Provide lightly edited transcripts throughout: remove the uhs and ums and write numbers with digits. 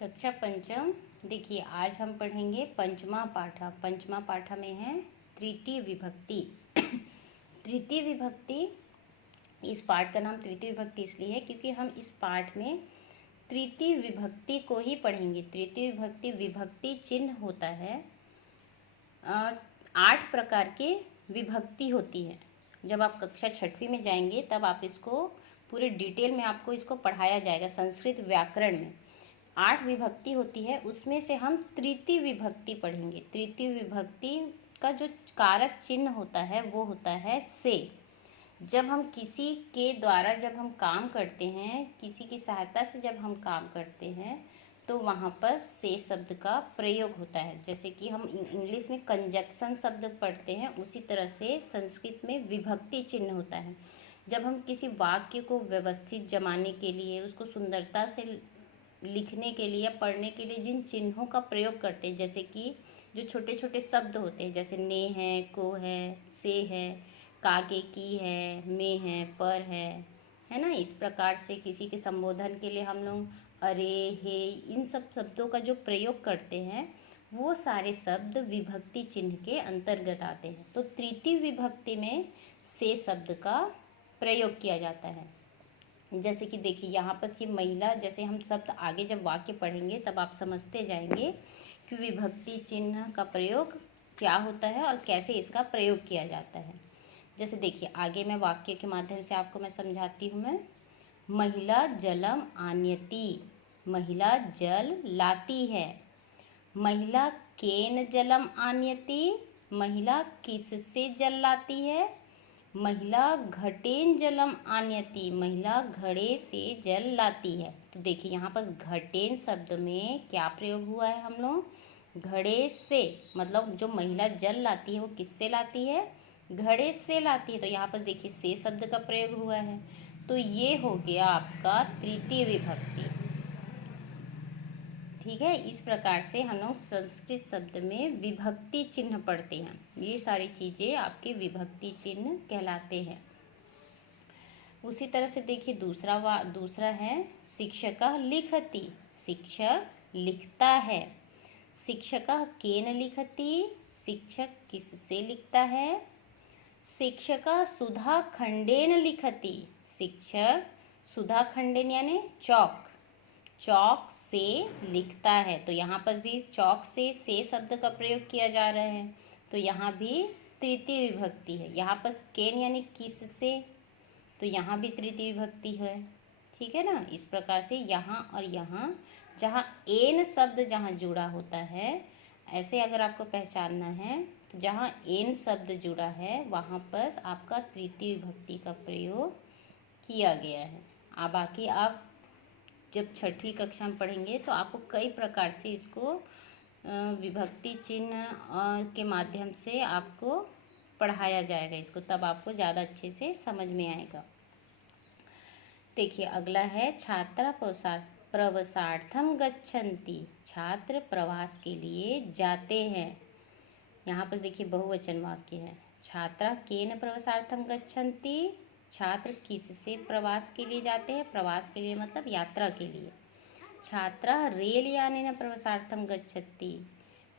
कक्षा पंचम। देखिए आज हम पढ़ेंगे पंचमा पाठा। पंचमा पाठा में है तृतीय विभक्ति। तृतीय विभक्ति, इस पाठ का नाम तृतीय विभक्ति इसलिए है क्योंकि हम इस पाठ में तृतीय विभक्ति को ही पढ़ेंगे। तृतीय विभक्ति विभक्ति चिन्ह होता है। 8 प्रकार के विभक्ति होती है। जब आप कक्षा छठवीं में जाएंगे तब आप इसको पूरे डिटेल में आपको इसको पढ़ाया जाएगा। संस्कृत व्याकरण में 8 विभक्ति होती है, उसमें से हम तृतीय विभक्ति पढ़ेंगे। तृतीय विभक्ति का जो कारक चिन्ह होता है वो होता है से। जब हम किसी के द्वारा जब हम काम करते हैं, किसी की सहायता से जब हम काम करते हैं तो वहाँ पर से शब्द का प्रयोग होता है। जैसे कि हम इंग्लिश में कंजक्शन शब्द पढ़ते हैं, उसी तरह से संस्कृत में विभक्ति चिन्ह होता है। जब हम किसी वाक्य को व्यवस्थित जमाने के लिए, उसको सुंदरता से लिखने के लिए या पढ़ने के लिए जिन चिन्हों का प्रयोग करते हैं, जैसे कि जो छोटे छोटे शब्द होते हैं, जैसे ने है, को है, से है, कागे की है, में है, पर है ना। इस प्रकार से किसी के संबोधन के लिए हम लोग अरे, हे, इन सब शब्दों का जो प्रयोग करते हैं वो सारे शब्द विभक्ति चिन्ह के अंतर्गत आते हैं। तो तृतीय विभक्ति में से शब्द का प्रयोग किया जाता है। जैसे कि देखिए यहाँ पर ये महिला, जैसे हम शब्द आगे जब वाक्य पढ़ेंगे तब आप समझते जाएंगे कि विभक्ति चिन्ह का प्रयोग क्या होता है और कैसे इसका प्रयोग किया जाता है। जैसे देखिए आगे मैं वाक्य के माध्यम से आपको मैं समझाती हूँ। मैं महिला जलम आनयति, महिला जल लाती है। महिला केन जलम आनयति, महिला किससे जल लाती है। महिला घटेन जलम आनयति, महिला घड़े से जल लाती है। तो देखिए यहाँ पर घटेन शब्द में क्या प्रयोग हुआ है, हम लोग घड़े से, मतलब जो महिला जल लाती है वो किससे लाती है, घड़े से लाती है। तो यहाँ पर देखिए से शब्द का प्रयोग हुआ है। तो ये हो गया आपका तृतीय विभक्ति। ठीक है, इस प्रकार से हम लोग संस्कृत शब्द में विभक्ति चिन्ह पढ़ते हैं। ये सारी चीज़ें आपके विभक्ति चिन्ह कहलाते हैं। उसी तरह से देखिए दूसरा है शिक्षकः लिखति, शिक्षक लिखता है। शिक्षकः केन लिखति, शिक्षक किससे लिखता है। शिक्षकः सुधा खंडेन लिखति, शिक्षक सुधा खंडेन यानी चौक से लिखता है। तो यहाँ पर भी चौक से शब्द का प्रयोग किया जा रहा है। तो यहाँ भी तृतीय विभक्ति है। यहाँ पर केन यानी किस से, तो यहाँ भी तृतीय विभक्ति है। ठीक है ना। इस प्रकार से यहाँ और यहाँ जहाँ एन शब्द जहाँ जुड़ा होता है, ऐसे अगर आपको पहचानना है तो जहाँ एन शब्द जुड़ा है वहाँ पर आपका तृतीय विभक्ति का प्रयोग किया गया है। अब बाकी आप जब छठवीं कक्षा में पढ़ेंगे तो आपको कई प्रकार से इसको विभक्ति चिन्ह के माध्यम से आपको पढ़ाया जाएगा इसको, तब आपको ज़्यादा अच्छे से समझ में आएगा। देखिए अगला है छात्रा प्रवासार्थम गच्छन्ति, छात्र प्रवास के लिए जाते हैं। यहाँ पर देखिए बहुवचन वाक्य है। छात्रा केन प्रवासार्थम गच्छन्ति, छात्र किससे प्रवास के लिए जाते हैं। प्रवास के लिए मतलब यात्रा के लिए। छात्रा रेल यानेन प्रवासार्थम गच्छति,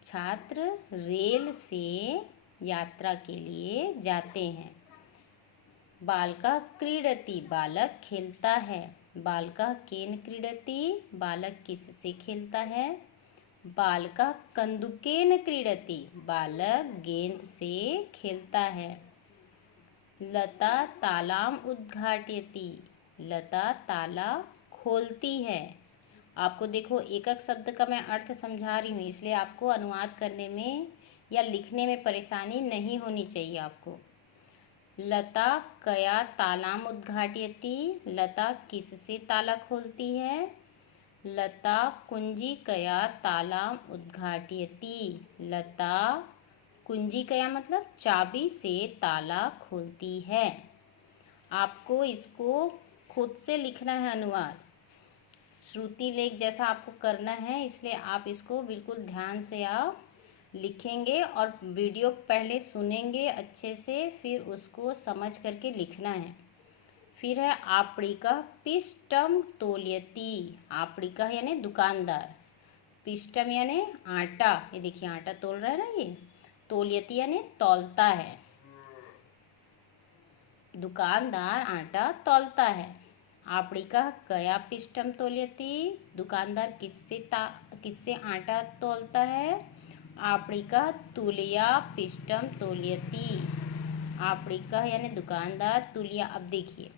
छात्र रेल से यात्रा के लिए जाते हैं। बालकः क्रीडति, बालक खेलता है। बालकः केन क्रीडति, बालक किससे खेलता है। बालकः कन्दुकेन क्रीडति, बालक गेंद से खेलता है। लता तालाम उद्घाटयति, लता ताला खोलती है। आपको देखो एक एक शब्द का मैं अर्थ समझा रही हूँ, इसलिए आपको अनुवाद करने में या लिखने में परेशानी नहीं होनी चाहिए आपको। लता कया तालाम उद्घाटयति, लता किससे ताला खोलती है। लता कुंजी कया तालाम उद्घाटयति, लता कुंजी कया मतलब चाबी से ताला खोलती है। आपको इसको खुद से लिखना है अनुवाद, श्रुति लेख जैसा आपको करना है, इसलिए आप इसको बिल्कुल ध्यान से आप लिखेंगे और वीडियो पहले सुनेंगे अच्छे से, फिर उसको समझ करके लिखना है। फिर है आपणिकः पिष्टम तोल्यति, आपणिकः यानी दुकानदार, पिष्टम यानी आटा, ये देखिए आटा तोल रहा है ना, ये तोल्यति यानी तौलता है, दुकानदार आटा तौलता है। आपणिका कया पिष्टम तोल्यति, दुकानदार किससे आटा तौलता है। आपणिका तुलया पिष्टम तोल्यति, आपणिका यानी दुकानदार, तुलया अब देखिए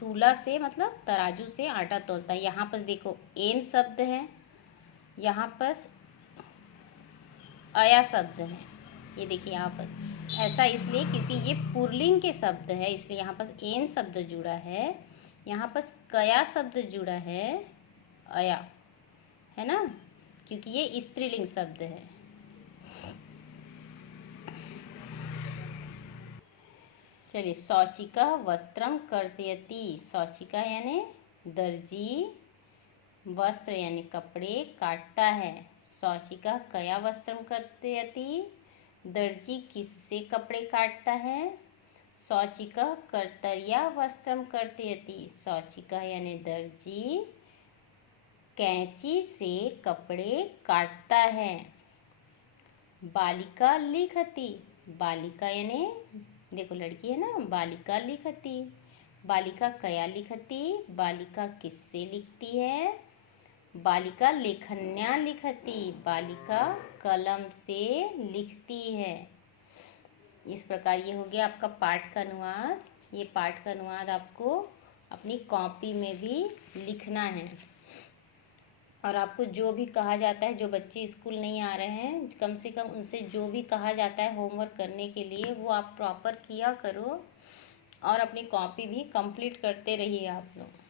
तुला से मतलब तराजू से आटा तौलता है। यहाँ पर देखो एन शब्द है, यहाँ पर अया शब्द है, ये देखिए यहाँ पर ऐसा इसलिए क्योंकि ये पुल्लिंग के शब्द है, इसलिए यहाँ पर एन शब्द जुड़ा है, यहाँ पर कया शब्द जुड़ा है, अया है ना, क्योंकि ये स्त्रीलिंग शब्द है। चलिए, शौचिका वस्त्रम कर्तयति, शौचिका यानी दर्जी, वस्त्र यानी कपड़े काटता है। शौचिका कया वस्त्रम कर्तयति, दर्जी किससे कपड़े काटता है। शौचिका कर्तर्या वस्त्रम कर्तयति, शौचिका यानी दर्जी कैंची से कपड़े काटता है। बालिका लिखती, बालिका यानी देखो लड़की है ना, बालिका लिखती, बालिका कया लिखती, बालिका किससे लिखती है। बालिका लेखन्या लिखती, बालिका कलम से लिखती है। इस प्रकार ये हो गया आपका पाठ का अनुवाद। ये पाठ का अनुवाद आपको अपनी कॉपी में भी लिखना है, और आपको जो भी कहा जाता है, जो बच्चे स्कूल नहीं आ रहे हैं, कम से कम उनसे जो भी कहा जाता है होमवर्क करने के लिए वो आप प्रॉपर किया करो, और अपनी कॉपी भी कंप्लीट करते रहिए आप लोग।